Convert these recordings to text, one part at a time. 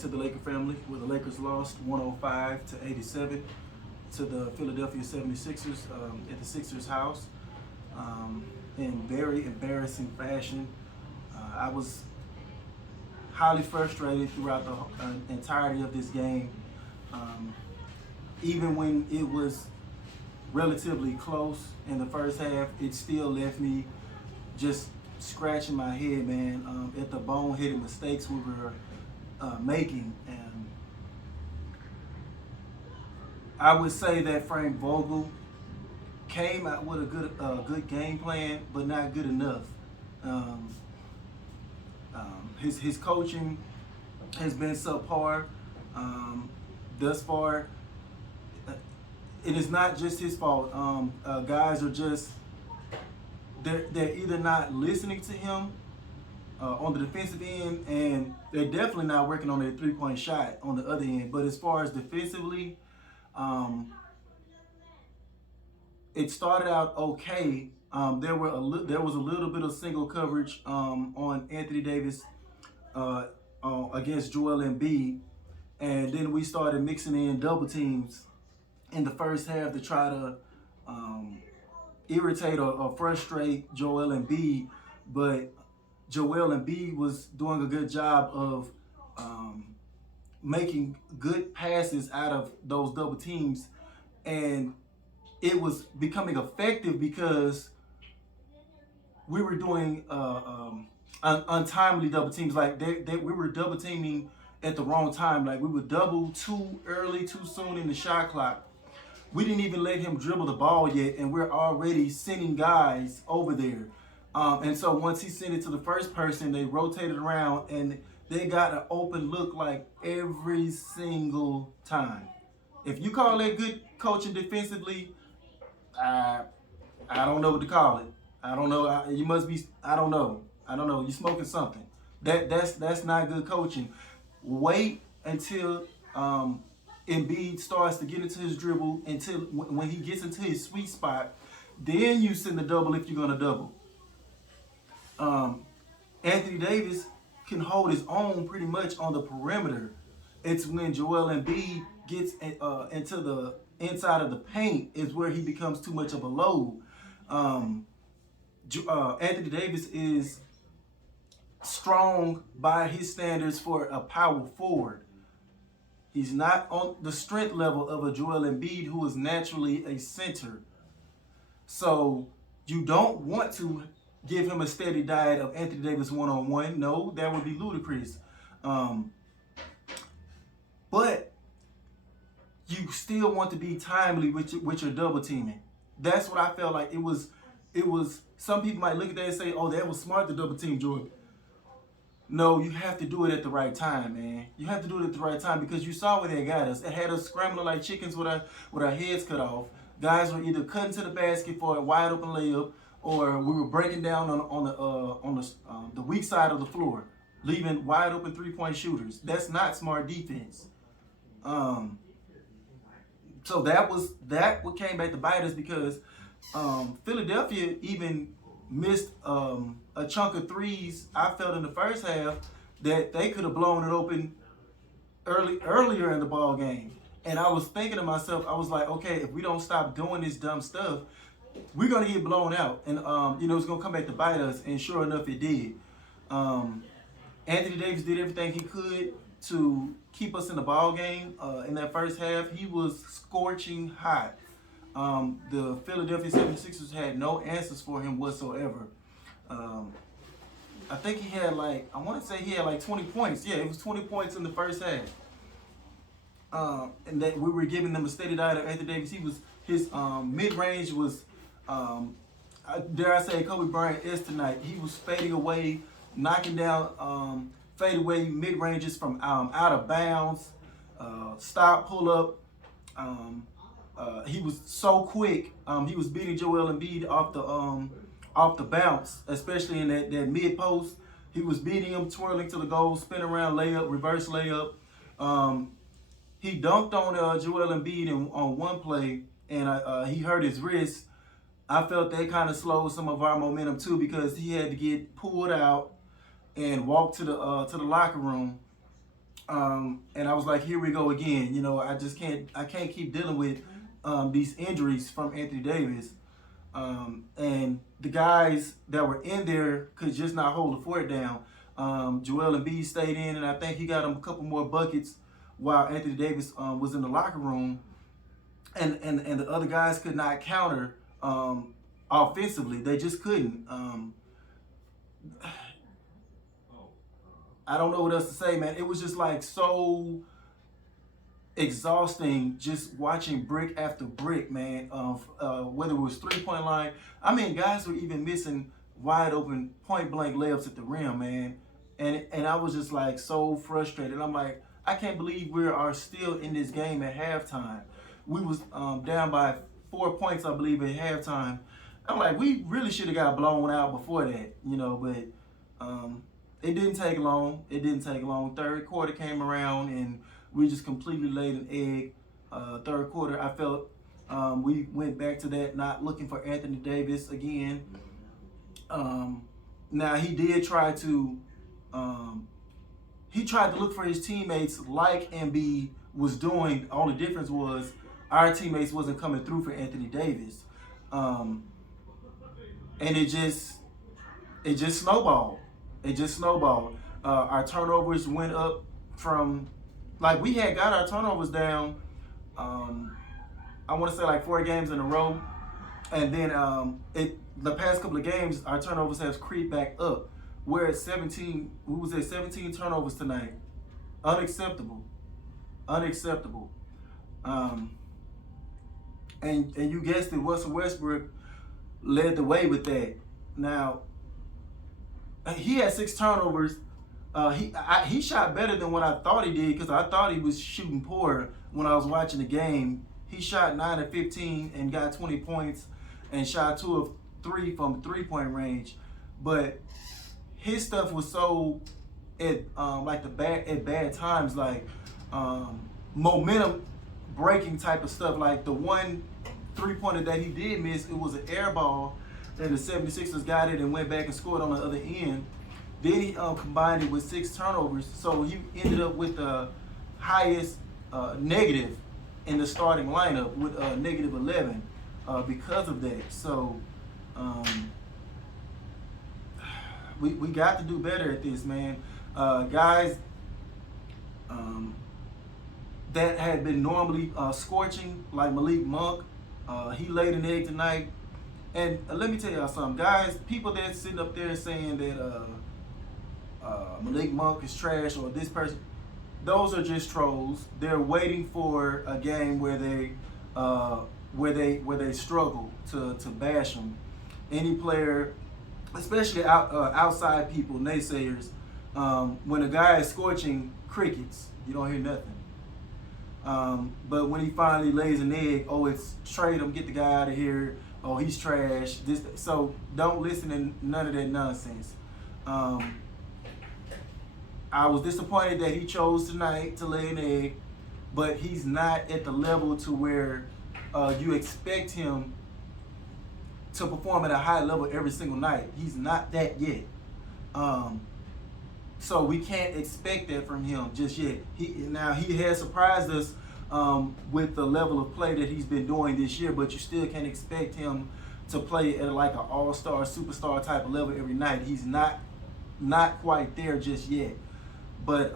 to the Laker family, where the Lakers lost 105-87 to the Philadelphia 76ers at the Sixers house in very embarrassing fashion. I was highly frustrated throughout the entirety of this game. Even when it was relatively close in the first half, it still left me just scratching my head, man, at the boneheaded mistakes we were making. And I would say that Frank Vogel came out with a good game plan, but not good enough. His coaching has been subpar thus far. It is not just his fault. Guys are just they're either not listening to him on the defensive end, and they're definitely not working on their three-point shot on the other end. But as far as defensively, it started out okay. There was a little bit of single coverage on Anthony Davis against Joel Embiid, and then we started mixing in double teams in the first half to try to irritate or frustrate Joel Embiid. But Joel Embiid was doing a good job of making good passes out of those double teams, and it was becoming effective because we were doing untimely double teams. Like we were double teaming at the wrong time. Like we would double too early, too soon in the shot clock. We didn't even let him dribble the ball yet, and we're already sending guys over there. And so once he sent it to the first person, they rotated around, and they got an open look like every single time. If you call that good coaching defensively, I don't know what to call it. I don't know. You must be. I don't know. You're smoking something. That's not good coaching. Wait until Embiid starts to get into his dribble, until when he gets into his sweet spot, then you send the double if you're gonna double. Anthony Davis can hold his own pretty much on the perimeter. It's when Joel Embiid gets into the inside of the paint is where he becomes too much of a load. Anthony Davis is strong by his standards for a power forward. He's not on the strength level of a Joel Embiid, who is naturally a center. So you don't want to give him a steady diet of Anthony Davis one-on-one. No, that would be ludicrous. But you still want to be timely with your double teaming. That's what I felt like. It was. Some people might look at that and say, "Oh, that was smart to double team Jordan." No, you have to do it at the right time, man. You have to do it at the right time, because you saw where they got us. It had us scrambling like chickens with our heads cut off. Guys were either cutting to the basket for a wide open layup, or we were breaking down on the weak side of the floor, leaving wide open 3-point shooters. That's not smart defense. So that what came back to bite us, because Philadelphia even missed a chunk of threes. I felt in the first half that they could have blown it open earlier in the ball game. And I was thinking to myself, I was like, okay, if we don't stop doing this dumb stuff, we're gonna get blown out, and it's gonna come back to bite us. And sure enough, it did. Anthony Davis did everything he could to keep us in the ball game. In that first half, he was scorching hot. The Philadelphia 76ers had no answers for him whatsoever. I think he had I want to say he had 20 points. Yeah, it was 20 points in the first half. And that we were giving them a steady diet of Anthony Davis. His mid-range was, dare I say, Kobe Bryant is tonight. He was fading away, knocking down fadeaway mid-ranges from out of bounds, stop, pull up. He was so quick. He was beating Joel Embiid off the bounce, especially in that mid post. He was beating him, twirling to the goal, spin around layup, reverse layup. He dunked on Joel Embiid on one play, and he hurt his wrist. I felt that kind of slowed some of our momentum too, because he had to get pulled out and walk to the locker room. And I was like, here we go again. You know, I can't keep dealing with these injuries from Anthony Davis. And the guys that were in there could just not hold the fort down. Joel Embiid stayed in, and I think he got him a couple more buckets while Anthony Davis was in the locker room. And the other guys could not counter offensively. They just couldn't. I don't know what else to say, man. It was just like so exhausting just watching brick after brick, man. Whether it was 3-point line. I mean, guys were even missing wide open point blank layups at the rim, man. And I was just like so frustrated. I'm like, I can't believe we are still in this game at halftime. We was down by 4 points, I believe, at halftime. I'm like, we really should have got blown out before that, you know, but it didn't take long. It didn't take long. Third quarter came around, and we just completely laid an egg. Third quarter, I felt we went back to that, not looking for Anthony Davis again. Now, he did try to look for his teammates like Embiid was doing. All the difference was our teammates wasn't coming through for Anthony Davis. And it just snowballed. It just snowballed. Our turnovers went up from, like, we had got our turnovers down, I want to say like 4 games in a row. And then the past couple of games, our turnovers have creeped back up. We're at 17, we was at 17 turnovers tonight. Unacceptable. Unacceptable. And you guessed it, Russell Westbrook led the way with that. Now, he had 6 turnovers. He shot better than what I thought he did, because I thought he was shooting poor when I was watching the game. He shot 9 of 15 and got 20 points and shot 2 of 3 from 3-point range. But his stuff was so at bad times, like momentum breaking type of stuff. Like the one 3-pointer that he did miss, it was an air ball, and the 76ers got it and went back and scored on the other end. Then he combined it with 6 turnovers, so he ended up with the highest negative in the starting lineup with negative 11 because of that. So we got to do better at this, man. Guys that had been normally scorching, like Malik Monk, he laid an egg tonight. And let me tell y'all something, guys. People that sitting up there saying that Malik Monk is trash or this person, those are just trolls. They're waiting for a game where they struggle to bash them. Any player, especially outside people, naysayers, when a guy is scorching, crickets, you don't hear nothing. But when he finally lays an egg, oh, it's trade him, get the guy out of here. Oh, he's trash. So don't listen to none of that nonsense. I was disappointed that he chose tonight to lay an egg, but he's not at the level to where you expect him to perform at a high level every single night. He's not that yet. So we can't expect that from him just yet. He has surprised us with the level of play that he's been doing this year, but you still can't expect him to play at like an all-star, superstar type of level every night. He's not quite there just yet. But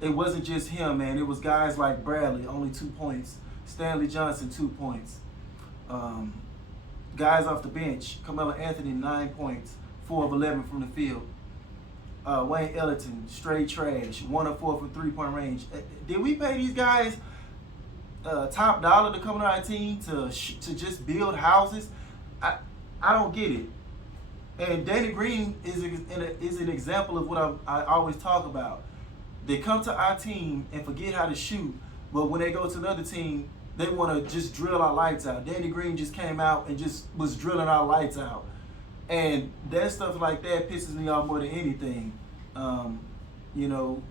it wasn't just him, man. It was guys like Bradley, only 2 points. Stanley Johnson, 2 points. Guys off the bench, Carmelo Anthony, 9 points, 4 of 11 from the field. Wayne Ellington, straight trash, 1 of 4 from 3-point range. Did we pay these guys top dollar to come to our team to just build houses? I don't get it. And Danny Green is an example of what I always talk about. They come to our team and forget how to shoot, but when they go to another team, they want to just drill our lights out. Danny Green just came out and just was drilling our lights out. And that stuff like that pisses me off more than anything. You know,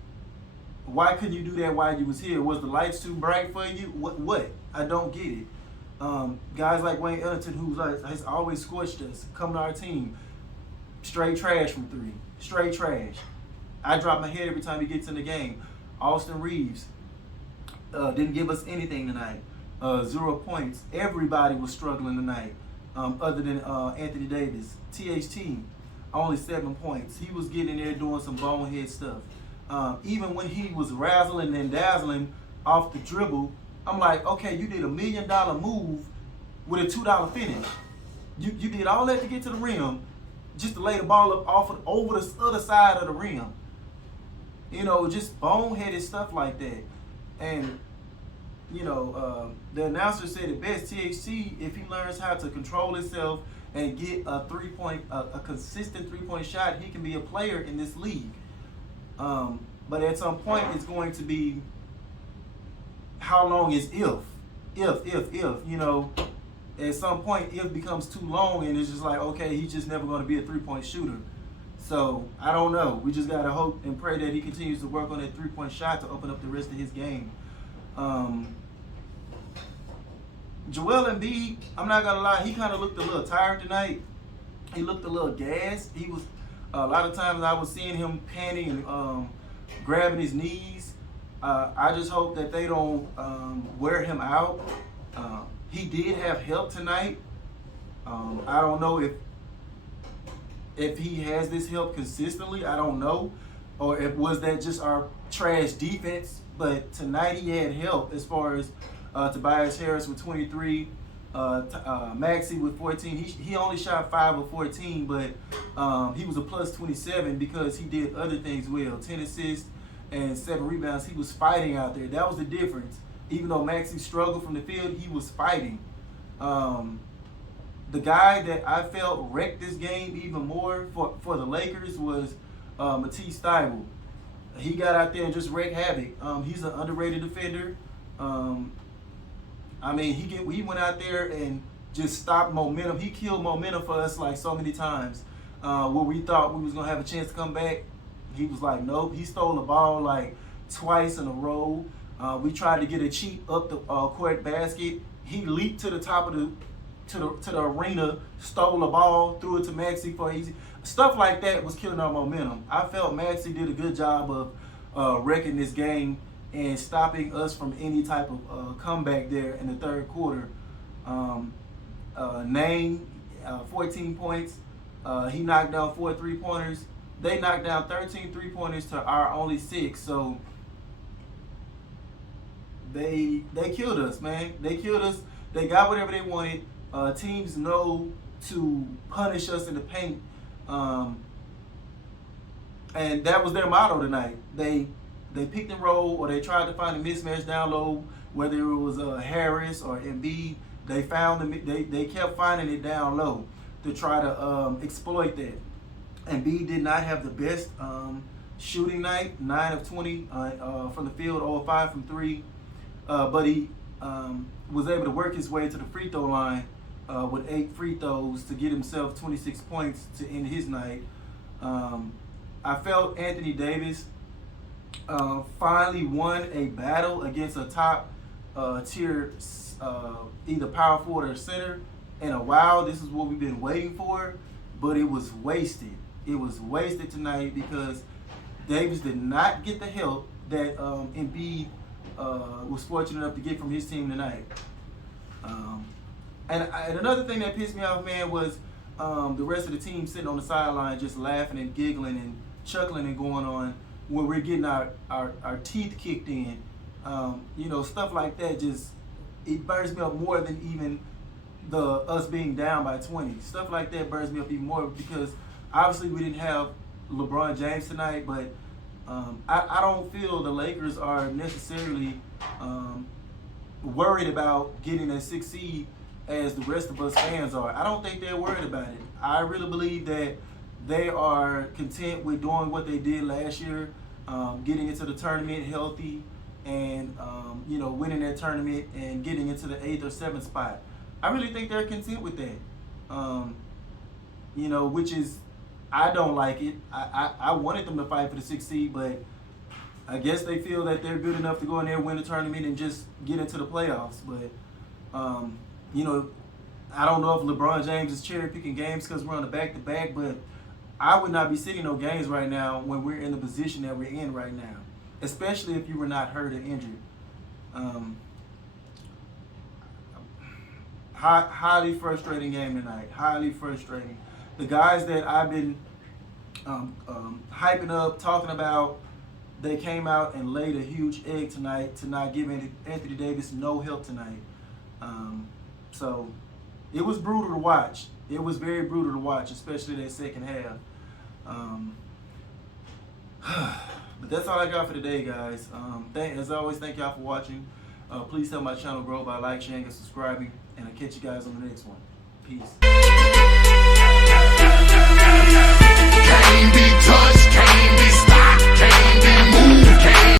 why couldn't you do that while you was here? Was the lights too bright for you? What? I don't get it. Guys like Wayne Ellington, who has always scorched us, come to our team. Straight trash from 3. Straight trash. I drop my head every time he gets in the game. Austin Reeves didn't give us anything tonight. 0 points. Everybody was struggling tonight, other than Anthony Davis. THT, only 7 points. He was getting in there doing some bonehead stuff. Even when he was razzling and dazzling off the dribble, I'm like, okay, you did $1 million move with a $2 finish. You did all that to get to the rim, just to lay the ball up over the other side of the rim. You know, just boneheaded stuff like that. And, you know, the announcer said it best, THC, if he learns how to control himself and get a consistent three-point shot, he can be a player in this league. But at some point, it's going to be, how long is if, you know, at some point, if becomes too long, and it's just like, okay, he's just never going to be a three-point shooter. So, I don't know. We just got to hope and pray that he continues to work on that three-point shot to open up the rest of his game. Joel Embiid, I'm not going to lie, he kind of looked a little tired tonight. He looked a little gassed. He was, a lot of times I was seeing him panting and grabbing his knees. I just hope that they don't wear him out. He did have help tonight. I don't know if he has this help consistently. I don't know. Or if was that just our trash defense. But tonight he had help as far as Tobias Harris with 23, Maxey with 14. He only shot 5 of 14, but he was a plus 27 because he did other things well. 10 assists and 7 rebounds. He was fighting out there. That was the difference. Even though Maxey struggled from the field, he was fighting. The guy that I felt wrecked this game even more for the Lakers was Matisse Thybulle. He got out there and just wreaked havoc. He's an underrated defender. I mean, he went out there and just stopped momentum. He killed momentum for us like so many times. Where we thought we was gonna have a chance to come back, he was like, nope. He stole the ball like twice in a row. We tried to get a cheap up the court basket. He leaped to the top of the arena, stole the ball, threw it to Maxey for easy. Stuff like that was killing our momentum. I felt Maxey did a good job of wrecking this game and stopping us from any type of comeback there in the third quarter. Name, 14 points. He knocked down 4 3-pointers. They knocked down 13 3-pointers to our only 6. So they killed us, man. They killed us. They got whatever they wanted. Teams know to punish us in the paint. And that was their motto tonight. They picked and roll, or they tried to find a mismatch down low, whether it was Harris or Embiid. They found them. They kept finding it down low to try to exploit that. Embiid did not have the best shooting night. 9 of 20 from the field, 0 of 5 from 3. But he was able to work his way to the free throw line with 8 free throws to get himself 26 points to end his night. I felt Anthony Davis finally won a battle against a top tier either power forward or center in a while. This is what we've been waiting for, but it was wasted. It was wasted tonight because Davis did not get the help that Embiid was fortunate enough to get from his team tonight. And another thing that pissed me off, man, was the rest of the team sitting on the sideline just laughing and giggling and chuckling and going on when we're getting our teeth kicked in. You know, stuff like that just, it burns me up more than even us being down by 20. Stuff like that burns me up even more because obviously we didn't have LeBron James tonight, but I don't feel the Lakers are necessarily worried about getting a 6th seed as the rest of us fans are. I don't think they're worried about it. I really believe that they are content with doing what they did last year, getting into the tournament healthy and, you know, winning that tournament and getting into the 8th or 7th spot. I really think they're content with that, you know, which is, I don't like it. I wanted them to fight for the 6th seed, but I guess they feel that they're good enough to go in there, win the tournament, and just get into the playoffs. But, you know, I don't know if LeBron James is cherry-picking games because we're on the back-to-back, but I would not be sitting no games right now when we're in the position that we're in right now, especially if you were not hurt or injured. Highly frustrating game tonight. Highly frustrating. The guys that I've been hyping up, talking about, they came out and laid a huge egg tonight to not give Anthony Davis no help tonight. So it was brutal to watch. It was very brutal to watch, especially that second half. But that's all I got for today, guys. As always, thank y'all for watching. Please help my channel grow by liking, sharing, and subscribing. And I'll catch you guys on the next one. Peace.